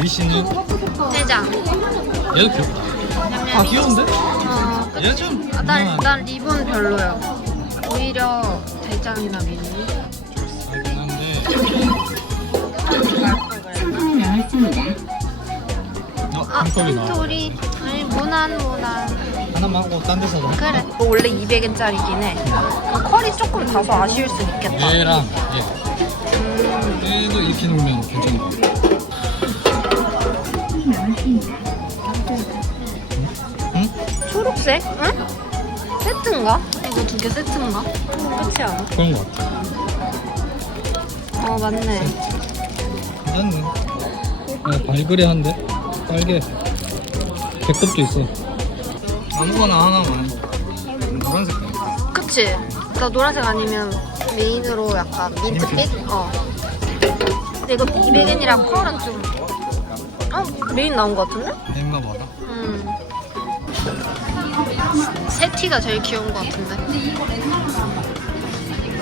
미씨는 대장. 얘도 귀엽다. 다 귀여운데? 어, 얘 좀. 아, 난, 아, 난 리본 별로요. 오히려 대장이나 미니. 알긴 한데. 어, 아, 한컵이 나와. 빅토리. 아니, 모난, 모난. 하나만 하고 딴 데서 봐. 그래. 뭐 원래 200엔짜리긴 해. 컬이 조금 다소 아쉬울 수 있겠다. 얘랑 얘. 얘도 이렇게 놓으면 괜찮을 것 같아. 초록색? 응? 세트인가? 이거 두 개 세트인가? 그렇지 않아? 그런 것 같아. 어, 맞네. 괜찮네. 야, 발그레 한데? 빨개. 배꼽도 있어. 아무거나 하나만. 노란색. 그치? 나 노란색 아니면 메인으로 약간 민트빛? 어. 근데 이거 200엔이랑 컬은 좀. 어? 메인 나온 것 같은데? 됐나 봐 세티가 제일 귀여운 것 같은데.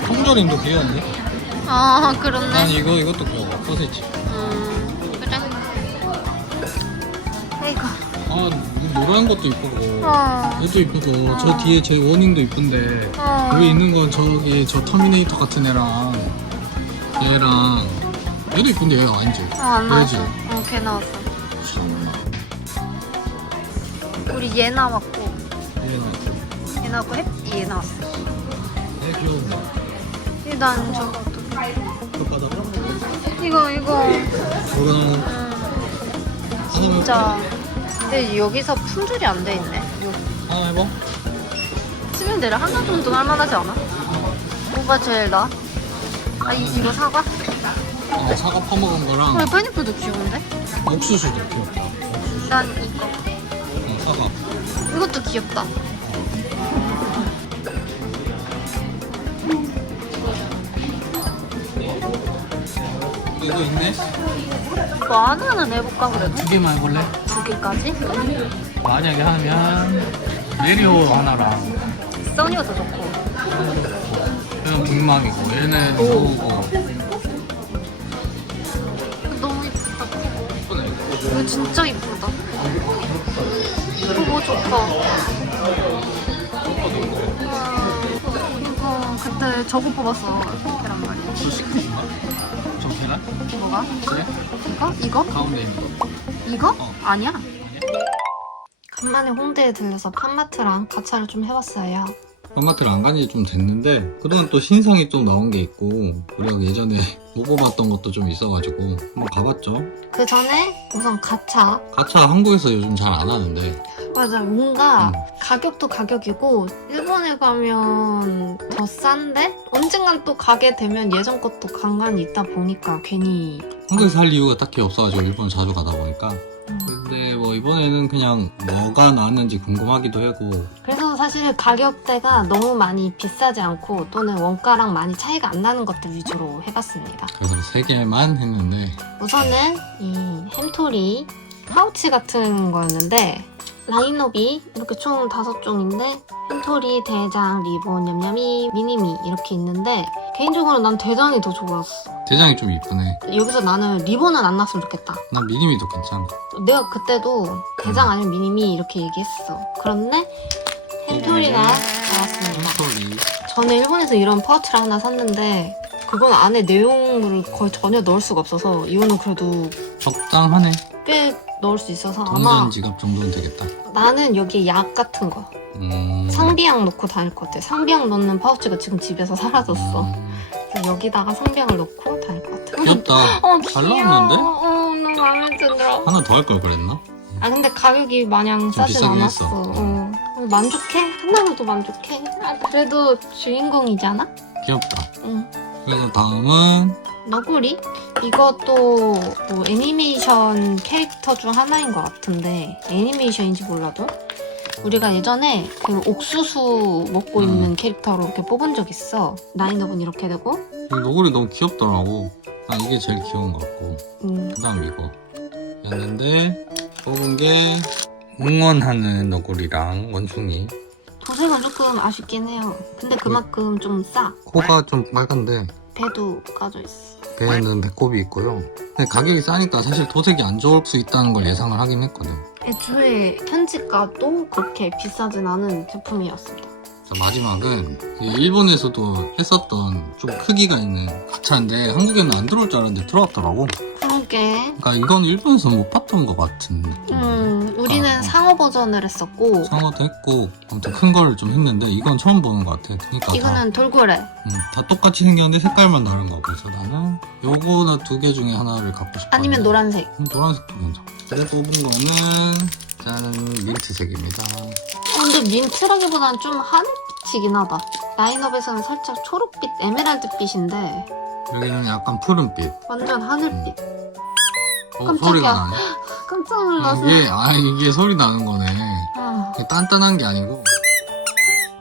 통조림도 귀여운데? 아, 난 그렇네. 이거, 이것도 귀여워. 소세지. 음, 그래. 이거. 아, 이 노란 것도 이쁘고. 어. 얘도 이쁘고. 저 뒤에 제 워닝도 이쁜데. 어. 여기 있는 건 저기 저 터미네이터 같은 애랑 얘랑 얘도 이쁜데 얘가 아니지? 어, 안 나왔어. 얘지? 어, 걔 나왔어. 우리 얘 나왔고, 얘 나왔고, 햇, 얘 나왔어. 얘 귀여운데. 얘난 저거. 혓바닥? 이거, 이거. 저랑 음, 진짜. 근데 여기서 품절이 안 돼 있네. 요 하나 해봐. 쓰면 되려 하나 정도 는 할만하지 않아? 뭐가 제일 나? 아, 이, 이거 사과? 어, 사과 퍼먹은 어, 거랑 파인애플도 귀여운데? 옥수수도 귀엽다. 난 이거. 어, 사과. 이것도 귀엽다. 이거 있네? 뭐 하나는 해볼까 그래도? 두 개만 해볼래? 두 개까지? 만약에 하면 메리오 하나랑 써니가 더 좋고. 얘는 북막이고 얘는 소고 너무 이쁘다. 이거 진짜 이쁘다. 이거 좋다. 와, 이거 그때 저거 뽑았어. 계란 말이야. 저 계란? 뭐가? 그래? 이거? 이거? 가운데 있는 거. 이거? 어. 아니야. 간만에 홍대에 들려서 판마트랑 가차를 좀 해봤어요. 딴마트를 안 간지 좀 됐는데 그동안 또 신상이 좀 나온 게 있고 우리가 예전에 못 뭐 뽑았던 것도 좀 있어가지고 한번 가봤죠. 그 전에 우선 가차. 가차 한국에서 요즘 잘 안 하는데. 맞아 뭔가 음. 가격도 가격이고 일본에 가면 더 싼데? 언젠간 또 가게 되면 예전 것도 간간히 있다 보니까 괜히. 한국에서 할 이유가 딱히 없어가지고 일본 자주 가다 보니까. 근데 뭐 이번에는 그냥 뭐가 나왔는지 궁금하기도 하고 그래서 사실 가격대가 너무 많이 비싸지 않고 또는 원가랑 많이 차이가 안 나는 것들 위주로 해봤습니다. 그래서 세 개만 했는데 우선은 이 햄토리 파우치 같은 거였는데 라인업이 이렇게 총 다섯 종인데 햄토리, 대장, 리본, 냠냠이, 미니미 이렇게 있는데 개인적으로 난 대장이 더 좋았어. 대장이 좀 이쁘네 여기서 나는 리본은 안 났으면 좋겠다. 난 미니미도 괜찮아 내가 그때도 대장 아니면 미니미 이렇게 얘기했어. 그런데 햄토리가 나왔습니다. 햄토리 저는 일본에서 이런 파우치를 하나 샀는데 그건 안에 내용물을 거의 전혀 넣을 수가 없어서 이거는 그래도 적당하네 꽤 넣을 수 있어서 아마 동전 지갑 정도는 되겠다. 나는 여기에 약 같은 거. 음... 상비약 넣고 다닐 것 같아. 상비약 넣는 파우치가 지금 집에서 사라졌어. 음... 그래서 여기다가 상비약을 넣고 다닐 것 같아. 귀엽다. 어 잘 나왔는데? 어 너무 마음에 들어 하나 더 할 걸 그랬나? 아 근데 가격이 마냥 좀 싸진 비싸긴 않았어. 했어. 어. 만족해? 하나로도 만족해. 아, 그래도 주인공이잖아? 귀엽다. 응. 그래서 다음은 너구리? 이것도 뭐 애니메이션 캐릭터 중 하나인 것 같은데 애니메이션인지 몰라도 우리가 예전에 그 옥수수 먹고 음. 있는 캐릭터로 이렇게 뽑은 적 있어. 라인업은 이렇게 되고. 이 너구리 너무 귀엽더라고. 난 이게 제일 귀여운 것 같고. 음, 그 다음 이거. 였는데 뽑은 게 응원하는 너구리랑 원숭이. 도색은 조금 아쉽긴 해요. 근데 그만큼 좀 싸. 코가 좀 빨간데. 배도 까져 있어 배에는 배꼽이 있고요. 근데 가격이 싸니까 사실 도색이 안 좋을 수 있다는 걸 예상을 하긴 했거든. 애초에 현지가도 그렇게 비싸진 않은 제품이었습니다. 자, 마지막은 이 일본에서도 했었던 좀 크기가 있는 가차인데 한국에는 안 들어올 줄 알았는데 들어왔더라고. 그러게. 그러니까 이건 일본에서 못 봤던 것 같은 느낌. 음, 우리는 아. 상어 버전을 했었고, 상어도 했고 아무튼 큰 걸 좀 했는데 이건 처음 보는 것 같아. 그러니까 다, 이거는 돌고래. 음, 다 똑같이 생겼는데 색깔만 다른 거. 그래서 나는 요거나 두 개 중에 하나를 갖고 싶어. 아니면 노란색. 음, 노란색도 괜찮아. 그래 뽑은 거는 짠 민트색입니다. 어, 근데 민트라기보다는 좀 하늘빛이긴 하다. 라인업에서는 살짝 초록빛, 에메랄드빛인데 여기는 약간 푸른빛. 완전 하늘빛. 어, 깜짝이야. 소리가 나네. 깜짝 놀라서. 이게 아 이게 소리 나는 거네. 아, 이게 단단한 게 아니고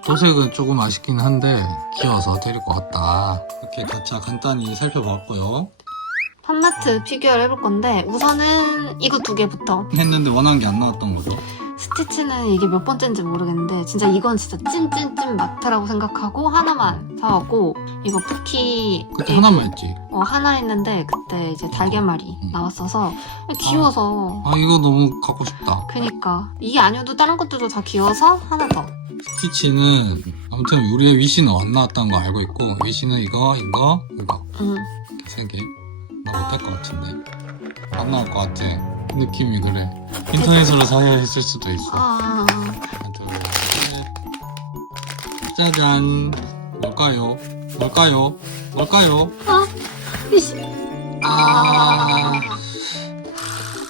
도색은 조금 아쉽긴 한데 귀여워서 데리고 왔다. 이렇게 가차 간단히 살펴봤고요. 팜마트 피규어를 해볼 건데 우선은 이거 두 개부터. 했는데 원한 게안 나왔던 거죠. 스티치는 이게 몇 번째인지 모르겠는데 진짜 이건 진짜 찐찐찐 마트라고 생각하고 하나만 사왔고 이거 푸키 그때 하나만 했지. 어, 하나 했는데 그때 이제 달걀말이 음. 나왔어서 귀여워서 아 이거 너무 갖고 싶다. 그니까 이게 아니어도 다른 것들도 다 귀여워서 하나 더 스티치는 아무튼 우리의 위시는 안 나왔다는 거 알고 있고 위시는 이거 이거 이거 응. 이렇게 세 개. 나 못할 것 같은데 안 나올 것 같아. 느낌이 그래. 인터넷으로 사야 했을 수도 있어. 아, 하나, 둘, 셋. 짜잔. 뭘까요? 뭘까요? 뭘까요? 미시. 아,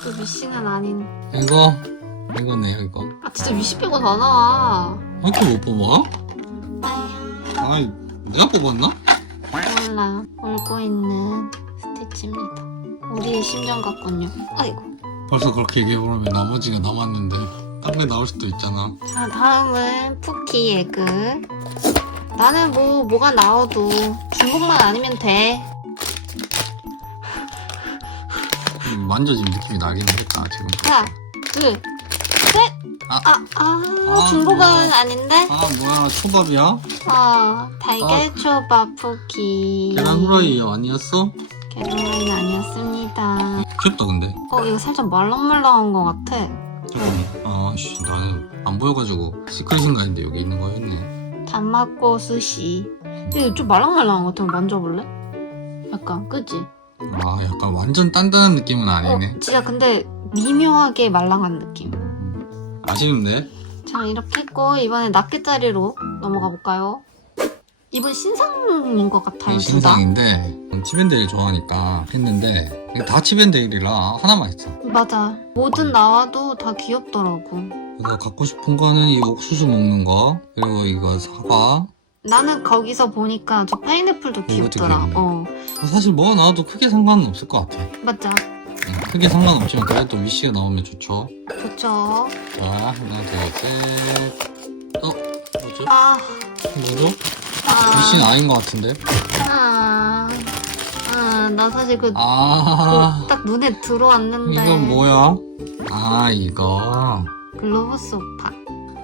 또 미시는 아닌. 이거 이거네요 이거. 아 진짜 미시 빼고 다 나와. 이렇게 못 뽑아? 아휴, 아, 내가 뽑았나? 몰라. 울고 있는 스티치입니다. 우리의 심정 같군요. 아이고. 벌써 그렇게 얘기해보면 나머지가 남았는데 딴 데 나올 수도 있잖아. 자 다음은 푸키 에그. 나는 뭐 뭐가 나와도 중복만 아니면 돼. 음, 만져지면 느낌이 나긴 했다 지금. 하나, 둘, 셋. 아. 아, 아, 아, 중복은 뭐야. 아닌데? 아 뭐야 초밥이야? 아, 달걀 초밥 푸키. 계란 후라이 아니었어? 계란후라이는 아니었습니다. 귀엽다 근데. 어, 이거 살짝 말랑말랑한 것 같아. 잠깐만. 아씨 나는 안 보여가지고 시크릿인가 했는데 여기 있는 거였네. 단맛고 스시. 근데 이거 좀 말랑말랑한 것 같아. 만져볼래? 약간, 그지? 아 약간 완전 단단한 느낌은 아니네. 어, 진짜 근데 미묘하게 말랑한 느낌. 아쉬운데? 자, 이렇게 했고, 이번에 낱개짜리로 넘어가 볼까요? 이번 신상인 것 같아요, 이 진짜. 신상인데 치밴데일 좋아하니까 했는데 다 치밴데일이라 하나만 했어. 맞아. 뭐든 나와도 다 귀엽더라고. 그래서 갖고 싶은 거는 이 옥수수 먹는 거 그리고 이거 사과 나는 거기서 보니까 저 파인애플도 귀엽더라. 귀엽네. 어, 사실 뭐가 나와도 크게 상관은 없을 것 같아 맞아. 응, 크게 상관없지만 그래도 위시가 나오면 좋죠 좋죠. 자 하나 둘셋 어? 뭐죠? 아, 뭐죠? 아. 위시는 아닌 것 같은데 아, 아, 나 사실 그, 아딱 눈에 들어왔는데. 이건 뭐야? 아 이거 글로브 소파.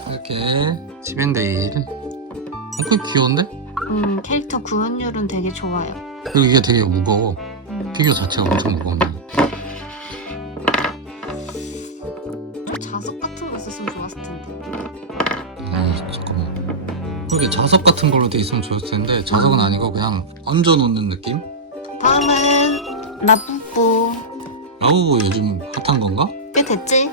이렇게 치밴데일 어, 그 귀여운데? 음, 캐릭터 구현율은 되게 좋아요. 그리고 이게 되게 무거워 음, 피규어 자체가 엄청 무거운데 좀 자석 같은 거 있었으면 좋았을 텐데. 아 잠깐만 그렇게 자석 같은 걸로 돼 있으면 좋았을 텐데 자석은 아니고 그냥 얹어 놓는 느낌? 다음은 라뿌뿌. 라부부 요즘 핫한 건가? 꽤 됐지?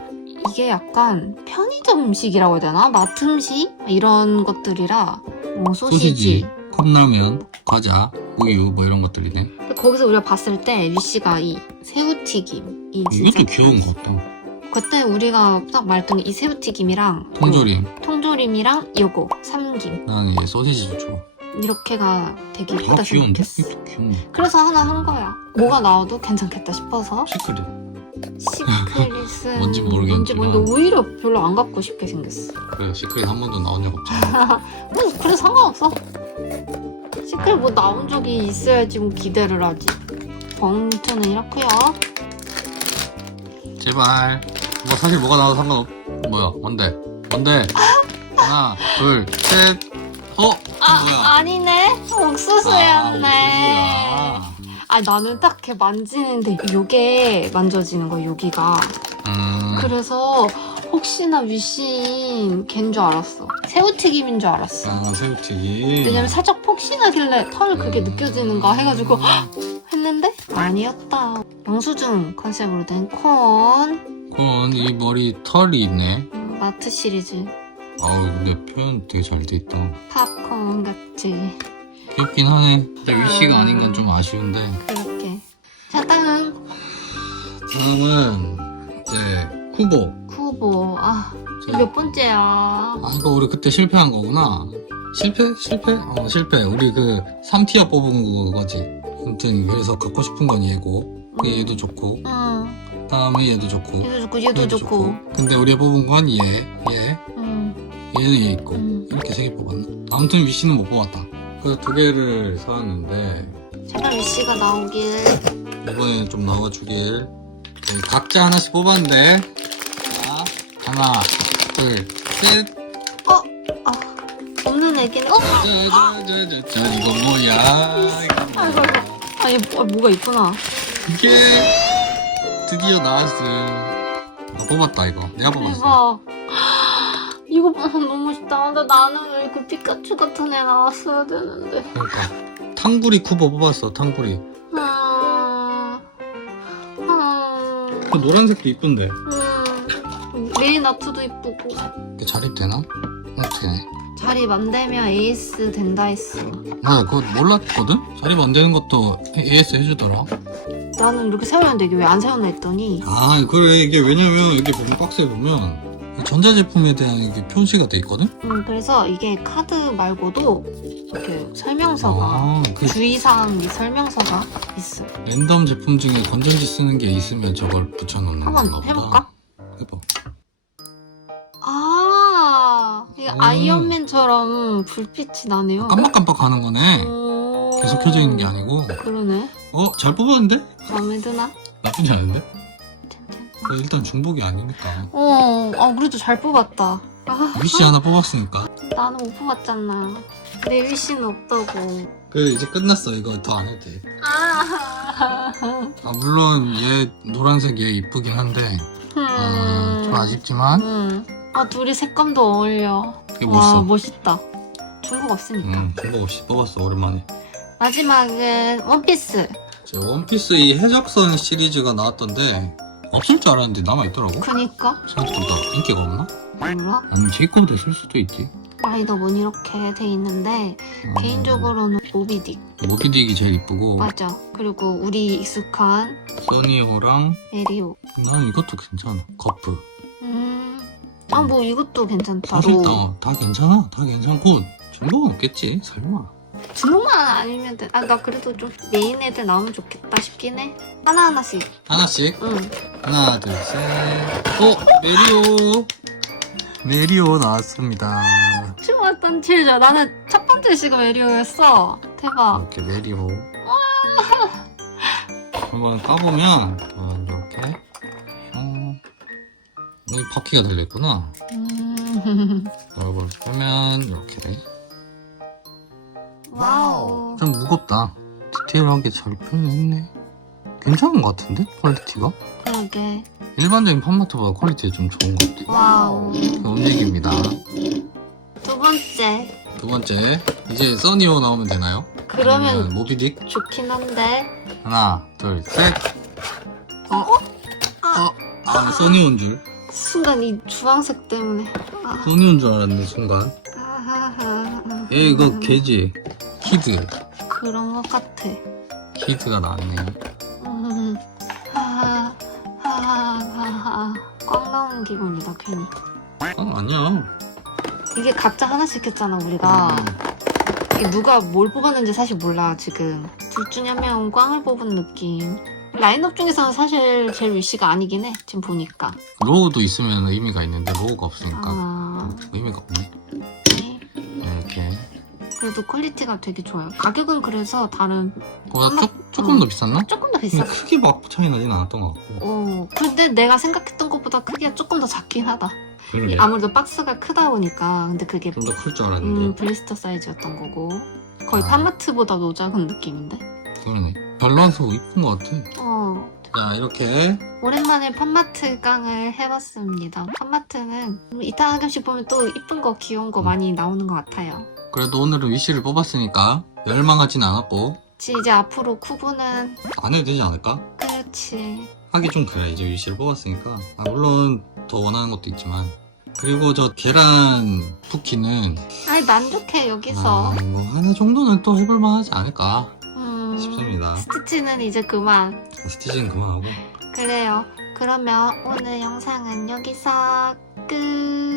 이게 약간 편의점 음식이라고 해야 되나? 마트 음식? 이런 것들이라 뭐 소시지. 컵라면, 과자, 우유 뭐 이런 것들이네 근데 거기서 우리가 봤을 때 위씨가 이 새우튀김 이 진짜 이것도 귀여운 것 같다 그때 우리가 딱 말했던 게이 새우튀김이랑 통조림 그 통조림이랑 요거 삼김 난 이게 소시지도 좋아 이렇게가 되게 다 예쁘다 귀여운데? 생각했어 이것도 그래서 하나 한 거야. 뭐가 나와도 괜찮겠다 싶어서. 시크릿. 시크릿은 뭔지 모르겠지만. 뭔지 모르겠는데 오히려 별로 안 갖고 싶게 생겼어. 그래 시크릿 한 번도 나온 적 없잖아 뭐 그래 상관없어. 시크릿 뭐 나온 적이 있어야지 뭐 기대를 하지. 봉투는 이렇고요. 제발. 뭐 사실 뭐가 나와도 상관없 뭐야 뭔데? 뭔데? 하나 둘셋 어? 아 뭐야 아니네 옥수수였네 아, 아 나는 딱 이렇게 만지는데 요게 만져지는 거야 여기가. 음, 그래서 혹시나 위신 걘 줄 알았어. 새우튀김인 줄 알았어. 아, 새우튀기. 왜냐면 살짝 폭신하길래 털 그게 음. 느껴지는가 해가지고 했는데 아니었다. 영수증 컨셉으로 된 콘. 그건 이 머리 털이 있네. 음, 마트 시리즈 아우, 근데 표현 되게 잘 돼 있다. 팝콘 같지. 귀엽긴 하네. 진짜 위시가 아닌 건 좀 아쉬운데. 그렇게. 자 다음 다음은 이제 쿠보. 쿠보. 아 자, 몇 번째야? 아, 이거 우리 그때 실패한 거구나. 실패? 실패? 어, 실패. 우리 그 3티어 뽑은 거지. 아무튼 그래서 갖고 싶은 건 얘고. 얘도 좋고. 응. 다음에 얘도 좋고. 얘도 좋고 얘도 좋고. 근데 우리 뽑은 건 얘, 얘, 응. 얘는 얘 있고. 응. 이렇게 세 개 뽑았나? 아무튼 위시는 못 뽑았다. 그래서 두 개를 사왔는데 제발 위씨가 나오길. 이번에는 좀 나와주길. 저희 각자 하나씩 뽑았는데 자, 하나, 둘, 셋. 아 없는 애기는 어? 짜자자자자 이거 뭐야? 이거 아이고, 뭐야? 아얘 뭐, 뭐가 있구나. 이게 드디어 나왔어. 아, 뽑았다 이거. 내가 뽑았어. 대박. 이거 봐, 너무 멋있다. 근데 나는 왜 그 피카츄 같은 애 나왔어야 되는데. 그러니까 탕구리 쿠버 뽑았어. 탕구리. 음, 음, 그 노란색도 이쁜데. 음. 레이나트도 이쁘고. 이게 자립되나? 어떻게? 자리 만들면 에이스 된다 했어. 나 그거 몰랐거든? 자립 안 되는 것도 AS 해주더라. 나는 이렇게 세우는데 이게 왜 안 세웠나 했더니 아 그래 이게 왜냐면 여기 보면 박스에 보면 전자제품에 대한 이게 표시가 돼 있거든? 음, 그래서 이게 카드 말고도 이렇게 설명서가 아, 그 주의사항 및 설명서가 있어. 랜덤 제품 중에 건전지 쓰는 게 있으면 저걸 붙여놓는 한번 건가 보다. 해볼까? 해봐. 아, 이게 음. 아이언맨처럼 불빛이 나네요. 깜빡깜빡 하는 거네. 오. 계속 켜져 있는 게 아니고. 그러네. 어? 잘 뽑았는데? 마음에 드나? 나쁘지 않은데? 그 일단 중복이 아니니까. 어, 아 그래도 잘 뽑았다. 아, 위시 하나 뽑았으니까. 나는 못 뽑았잖아. 내 위시는 없다고. 그 이제 끝났어. 이거 더 안 해도 돼. 아, 아, 물론 얘 노란색 얘 이쁘긴 한데 아, 좀 아쉽지만 음. 아 둘이 색감도 어울려. 그게 와 멋있어. 멋있다. 중국 없으니까. 응, 중복 없이 뽑았어 오랜만에. 마지막은 원피스. 제 원피스 이 해적선 시리즈가 나왔던데 없을 줄 알았는데 남아 있더라고. 그니까 생각보다 인기가 없나? 몰라. 아니 제이콥도 있을 수도 있지. 라이더문 이렇게 돼 있는데 음, 개인적으로는 모비딕 모비딕이 제일 이쁘고 맞아. 그리고 우리 익숙한 써니호랑 에리오. 난 이것도 괜찮아. 거프. 음. 아 뭐 이것도 괜찮다. 사실 로. 다, 다 괜찮아. 다 괜찮고 중복은 없겠지. 설마. 주먹만 아니면 돼. 아, 나 그래도 좀 메인 애들 나오면 좋겠다 싶긴 해. 하나하나씩. 하나씩. 응. 하나, 둘, 셋. 어, 메리오. 메리오 나왔습니다. 좋았던 칠죠. 나는 첫 번째 시가 에리오였어. 대박. 이렇게 메리오. 한번 까보면 어, 이렇게 어, 여기 바퀴가 달려있구나. 음. 이걸 보면 이렇게 돼. 와우. 좀 무겁다. 디테일하게 잘 표현했네. 괜찮은 것 같은데? 퀄리티가? 그러게. 일반적인 팜마트보다 퀄리티가 좀 좋은 것 같아. 와우. 음식입니다. 두 번째. 두 번째, 이제 써니오 나오면 되나요? 그러면 아니면 모비딕? 좋긴 한데. 하나, 둘, 셋. 어? 어? 아, 써니온 줄. 순간 이 주황색 때문에. 아. 써니온 줄 알았네, 순간. 아하하. 얘 이거 개지. 키드. 그런 것 같아. 키드가 나왔네. 음. 하하. 하하 하하. 꽝 나오는 기분이다, 괜히. 어, 아니야. 이게 각자 하나씩 했잖아, 우리가. 이게 누가 뭘 뽑았는지 사실 몰라, 지금. 둘 중에 한 명은 꽝을 뽑은 느낌. 라인업 중에서는 사실 제일 위시가 아니긴 해, 지금 보니까. 로우도 있으면 의미가 있는데, 로우가 없으니까. 아, 의미가 없네. 네. 그래도 퀄리티가 되게 좋아요. 가격은 그래서 다른 보다 조, 조금 더 비쌌나? 조금 더 근데 비싸. 크게 막 차이 나진 않았던 것 같고. 어, 근데 내가 생각했던 것보다 크기가 조금 더 작긴 하다. 그러게. 아무래도 박스가 크다 보니까. 근데 그게 좀 더 클줄 음, 알았는데. 블리스터 사이즈였던 거고. 거의 아. 팜마트보다도 작은 느낌인데? 그러네. 잘 나와서 이쁜 것 같아. 어, 자, 이렇게. 오랜만에 판마트 깡을 해봤습니다. 판마트는 이따 가끔씩 보면 또 이쁜 거 귀여운 거 많이 나오는 것 같아요. 그래도 오늘은 위시를 뽑았으니까 열망하진 않았고, 그치, 이제 앞으로 쿠브는 안 해도 되지 않을까? 그렇지. 하기 좀 그래. 이제 위시를 뽑았으니까. 아, 물론 더 원하는 것도 있지만. 그리고 저 계란 쿠키는 아이 만족해 여기서. 아, 뭐 하나 정도는 또 해볼만 하지 않을까 음, 싶습니다. 스티치는 이제 그만. 스티치는 그만하고. 그래요. 그러면 오늘 영상은 여기서 끝.